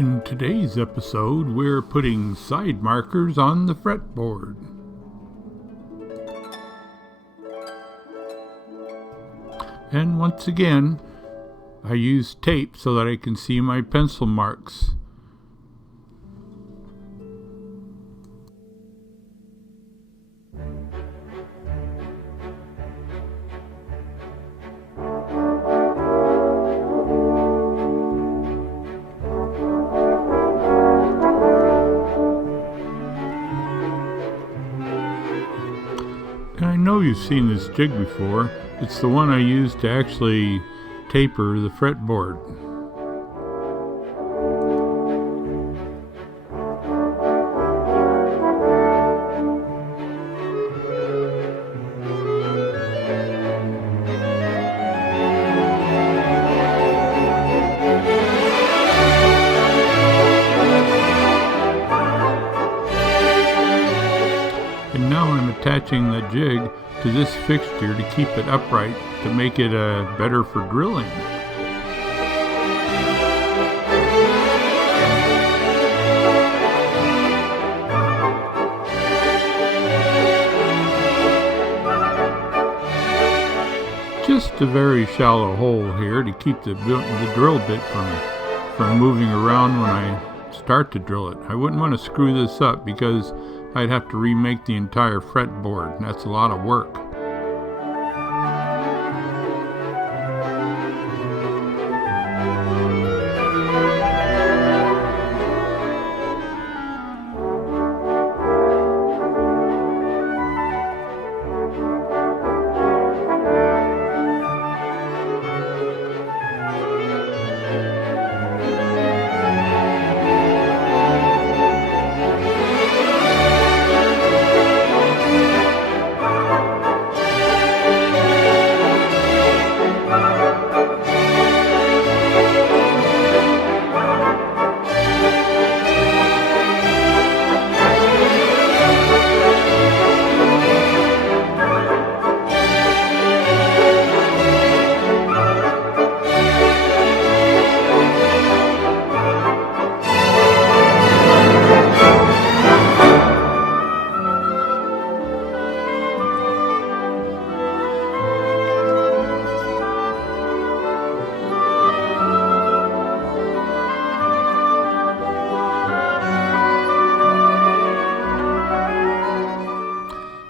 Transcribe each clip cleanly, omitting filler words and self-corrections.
In today's episode, we're putting side markers on the fretboard. And once again, I use tape so that I can see my pencil marks. I know you've seen this jig before. It's the one I use to actually taper the fretboard. And now I'm attaching the jig to this fixture to keep it upright to make it better for drilling. Just a very shallow hole here to keep the drill bit from moving around when I start to drill it. I wouldn't want to screw this up because I'd have to remake the entire fretboard, and that's a lot of work.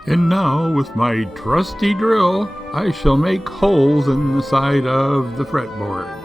And now, with my trusty drill, I shall make holes in the side of the fretboard.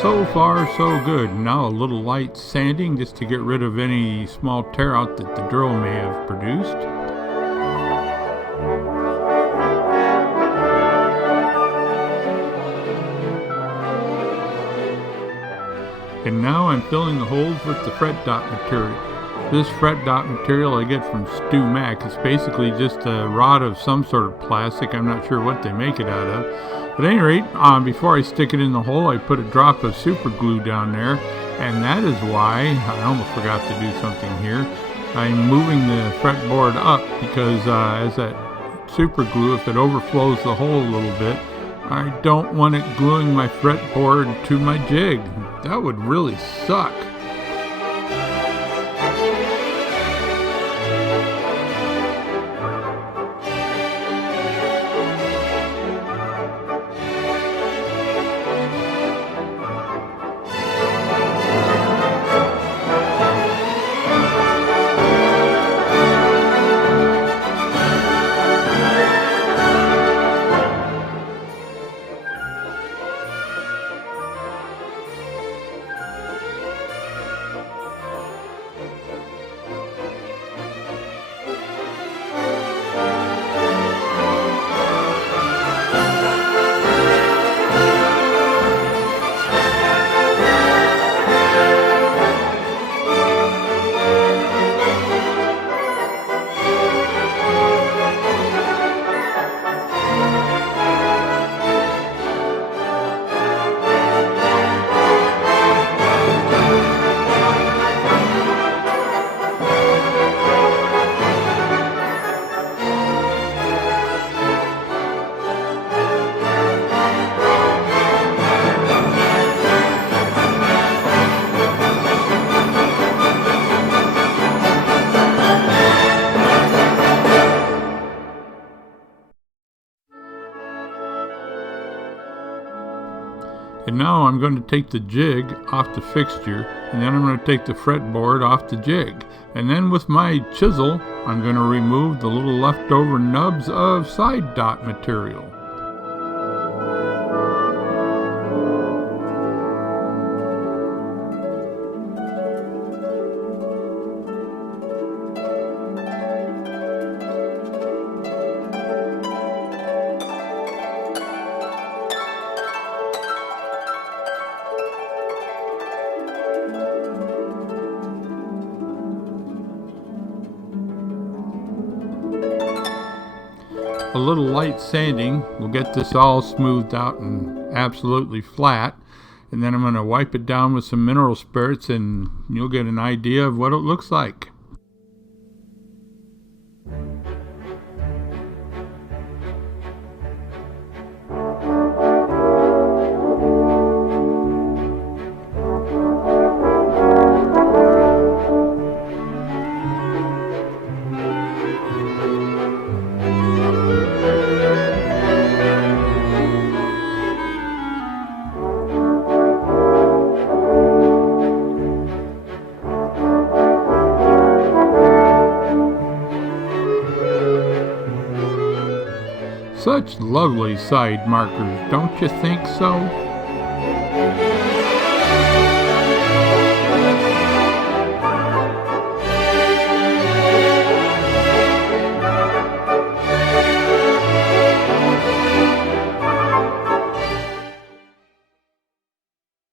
So far, so good. Now a little light sanding just to get rid of any small tear out that the drill may have produced. And now I'm filling the holes with the fret dot material. This fret dot material I get from Stu Mac. It's basically just a rod of some sort of plastic. I'm not sure what they make it out of. But at any rate, before I stick it in the hole, I put a drop of super glue down there, and that is why, I almost forgot to do something here, I'm moving the fretboard up because as that super glue, if it overflows the hole a little bit, I don't want it gluing my fretboard to my jig. That would really suck. And now I'm going to take the jig off the fixture, and then I'm going to take the fretboard off the jig. And then with my chisel, I'm going to remove the little leftover nubs of side dot material. A little light sanding will get this all smoothed out and absolutely flat. And then I'm going to wipe it down with some mineral spirits and you'll get an idea of what it looks like. Such lovely side markers, don't you think so?